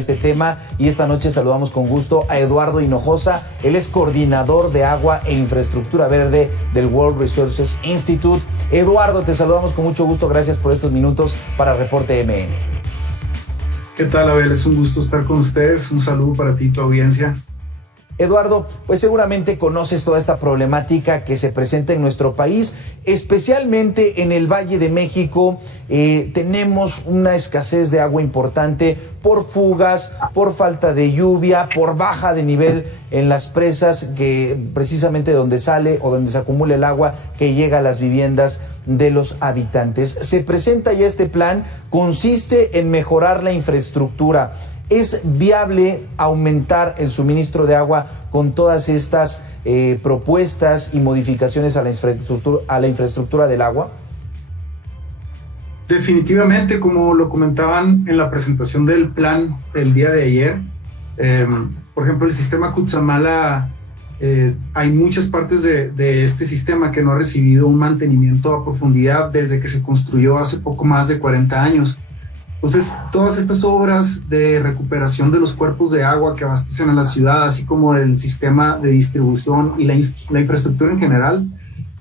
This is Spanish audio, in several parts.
este tema y esta noche saludamos con gusto a Eduardo Hinojosa. Él es coordinador de agua e infraestructura verde del World Resources Institute. Eduardo, te saludamos con mucho gusto. Gracias por estos minutos para Reporte MN. ¿Qué tal, Abel? Es un gusto estar con ustedes. Un saludo para ti y tu audiencia. Eduardo, pues seguramente conoces toda esta problemática que se presenta en nuestro país, especialmente en el Valle de México. Tenemos una escasez de agua importante por fugas, por falta de lluvia, por baja de nivel en las presas, que precisamente donde sale o donde se acumula el agua que llega a las viviendas de los habitantes. Se presenta ya este plan, consiste en mejorar la infraestructura. ¿Es viable aumentar el suministro de agua con todas estas propuestas y modificaciones a la infraestructura del agua? Definitivamente, como lo comentaban en la presentación del plan el día de ayer, por ejemplo, el sistema Cutzamala, hay muchas partes de este sistema que no ha recibido un mantenimiento a profundidad desde que se construyó hace poco más de 40 años. Entonces, todas estas obras de recuperación de los cuerpos de agua que abastecen a la ciudad, así como el sistema de distribución y la infraestructura en general,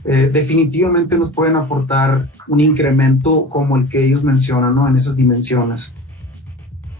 definitivamente nos pueden aportar un incremento como el que ellos mencionan, ¿no? En esas dimensiones.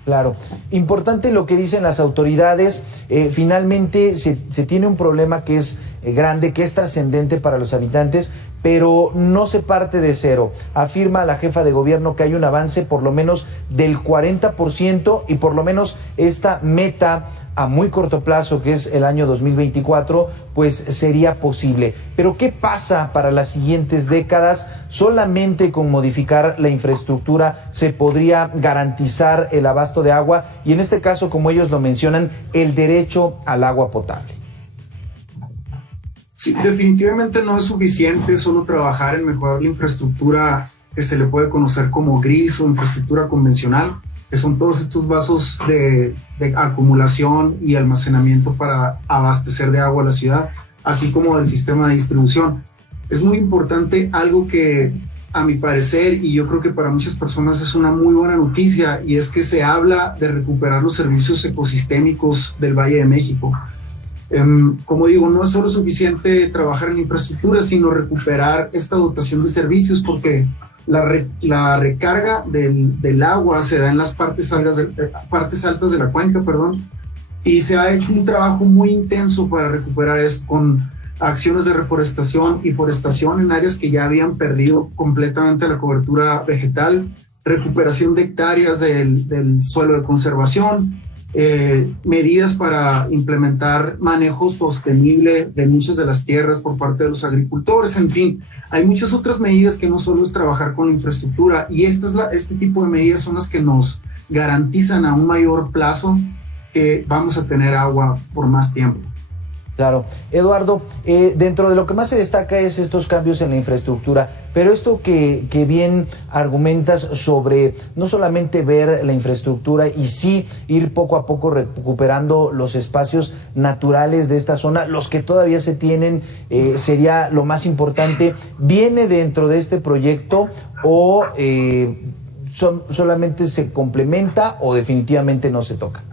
Claro. Importante lo que dicen las autoridades. Finalmente se tiene un problema que es grande, que es trascendente para los habitantes, pero no se parte de cero. Afirma la jefa de gobierno que hay un avance por lo menos del 40% y por lo menos esta meta a muy corto plazo, que es el año 2024, pues sería posible. Pero ¿qué pasa para las siguientes décadas? Solamente con modificar la infraestructura se podría garantizar el abasto de agua y en este caso, como ellos lo mencionan, el derecho al agua potable. Sí, definitivamente no es suficiente solo trabajar en mejorar la infraestructura que se le puede conocer como gris o infraestructura convencional, que son todos estos vasos de acumulación y almacenamiento para abastecer de agua a la ciudad, así como del sistema de distribución. Es muy importante algo que, a mi parecer, y yo creo que para muchas personas es una muy buena noticia, y es que se habla de recuperar los servicios ecosistémicos del Valle de México. Como digo, no es solo suficiente trabajar en infraestructura, sino recuperar esta dotación de servicios, porque la recarga del agua se da en las partes altas de la cuenca, y se ha hecho un trabajo muy intenso para recuperar esto con acciones de reforestación y forestación en áreas que ya habían perdido completamente la cobertura vegetal, recuperación de hectáreas del suelo de conservación, medidas para implementar manejo sostenible de muchas de las tierras por parte de los agricultores. En fin, hay muchas otras medidas que no solo es trabajar con la infraestructura, y este tipo de medidas son las que nos garantizan a un mayor plazo que vamos a tener agua por más tiempo. Claro. Eduardo, dentro de lo que más se destaca es estos cambios en la infraestructura, pero esto que bien argumentas sobre no solamente ver la infraestructura y sí ir poco a poco recuperando los espacios naturales de esta zona, los que todavía se tienen, sería lo más importante. ¿Viene dentro de este proyecto o solamente se complementa o definitivamente no se toca?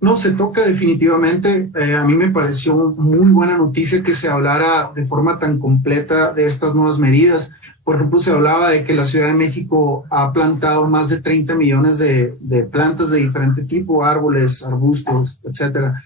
No, se toca definitivamente. A mí me pareció muy buena noticia que se hablara de forma tan completa de estas nuevas medidas. Por ejemplo, se hablaba de que la Ciudad de México ha plantado más de 30 millones de plantas de diferente tipo, árboles, arbustos, etcétera.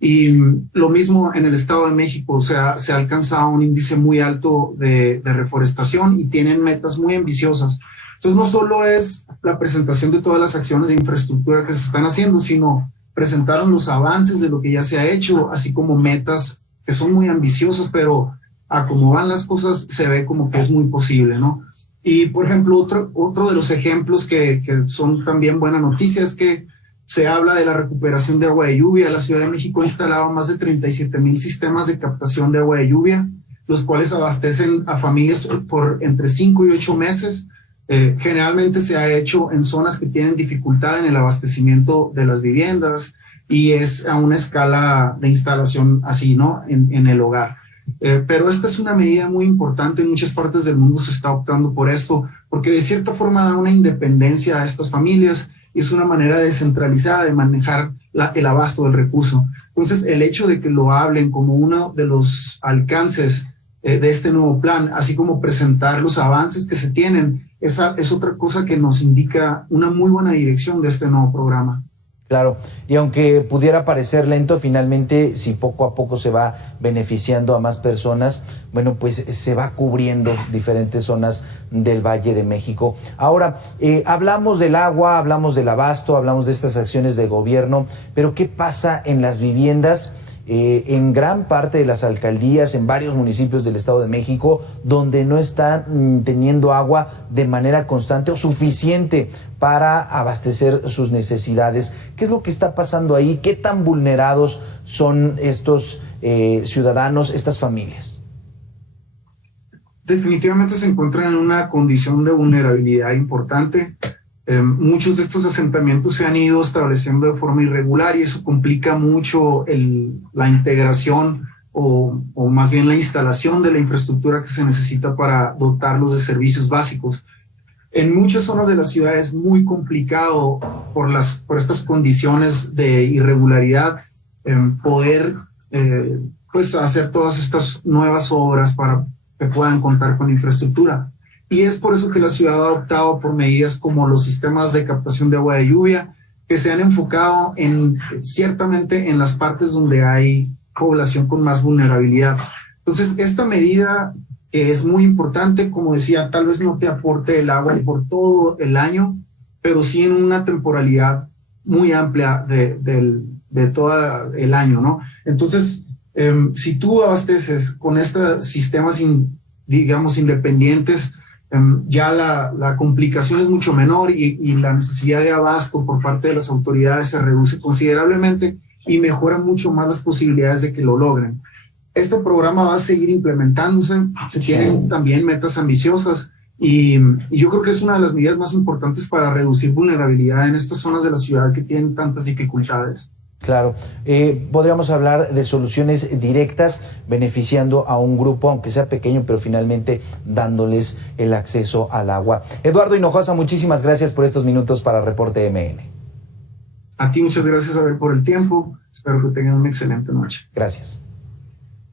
Y lo mismo en el Estado de México, o sea, se ha alcanzado un índice muy alto de reforestación y tienen metas muy ambiciosas. Entonces, no solo es la presentación de todas las acciones de infraestructura que se están haciendo, sino presentaron los avances de lo que ya se ha hecho, así como metas que son muy ambiciosas, pero a cómo van las cosas se ve como que es muy posible, ¿no? Y, por ejemplo, otro de los ejemplos que son también buena noticia es que se habla de la recuperación de agua de lluvia. La Ciudad de México ha instalado más de 37,000 sistemas de captación de agua de lluvia, los cuales abastecen a familias por entre 5 y 8 meses. Generalmente se ha hecho en zonas que tienen dificultad en el abastecimiento de las viviendas y es a una escala de instalación así, ¿no? En el hogar. Pero esta es una medida muy importante. En muchas partes del mundo se está optando por esto porque de cierta forma da una independencia a estas familias y es una manera descentralizada de manejar el abasto del recurso. Entonces, el hecho de que lo hablen como uno de los alcances de este nuevo plan, así como presentar los avances que se tienen, es otra cosa que nos indica una muy buena dirección de este nuevo programa. Claro, y aunque pudiera parecer lento, finalmente, si poco a poco se va beneficiando a más personas, bueno, pues se va cubriendo diferentes zonas del Valle de México. Ahora, hablamos del agua, hablamos del abasto, hablamos de estas acciones de gobierno, pero ¿qué pasa en las viviendas? En gran parte de las alcaldías, en varios municipios del Estado de México, donde no están teniendo agua de manera constante o suficiente para abastecer sus necesidades. ¿Qué es lo que está pasando ahí? ¿Qué tan vulnerados son estos ciudadanos, estas familias? Definitivamente se encuentran en una condición de vulnerabilidad importante. Muchos de estos asentamientos se han ido estableciendo de forma irregular y eso complica mucho la integración o más bien la instalación de la infraestructura que se necesita para dotarlos de servicios básicos. En muchas zonas de la ciudad es muy complicado por estas condiciones de irregularidad poder pues hacer todas estas nuevas obras para que puedan contar con infraestructura. Y es por eso que la ciudad ha optado por medidas como los sistemas de captación de agua de lluvia, que se han enfocado ciertamente en las partes donde hay población con más vulnerabilidad. Entonces, esta medida que es muy importante, como decía, tal vez no te aporte el agua por todo el año, pero sí en una temporalidad muy amplia de todo el año, ¿no? Entonces, si tú abasteces con estos sistemas, digamos, independientes, ya la complicación es mucho menor y la necesidad de abasto por parte de las autoridades se reduce considerablemente y mejora mucho más las posibilidades de que lo logren. Este programa va a seguir implementándose, se tienen también metas ambiciosas y yo creo que es una de las medidas más importantes para reducir vulnerabilidad en estas zonas de la ciudad que tienen tantas dificultades. Claro, podríamos hablar de soluciones directas beneficiando a un grupo, aunque sea pequeño, pero finalmente dándoles el acceso al agua. Eduardo Hinojosa, muchísimas gracias por estos minutos para Reporte MN. A ti muchas gracias, Abel, por el tiempo. Espero que tengan una excelente noche. Gracias.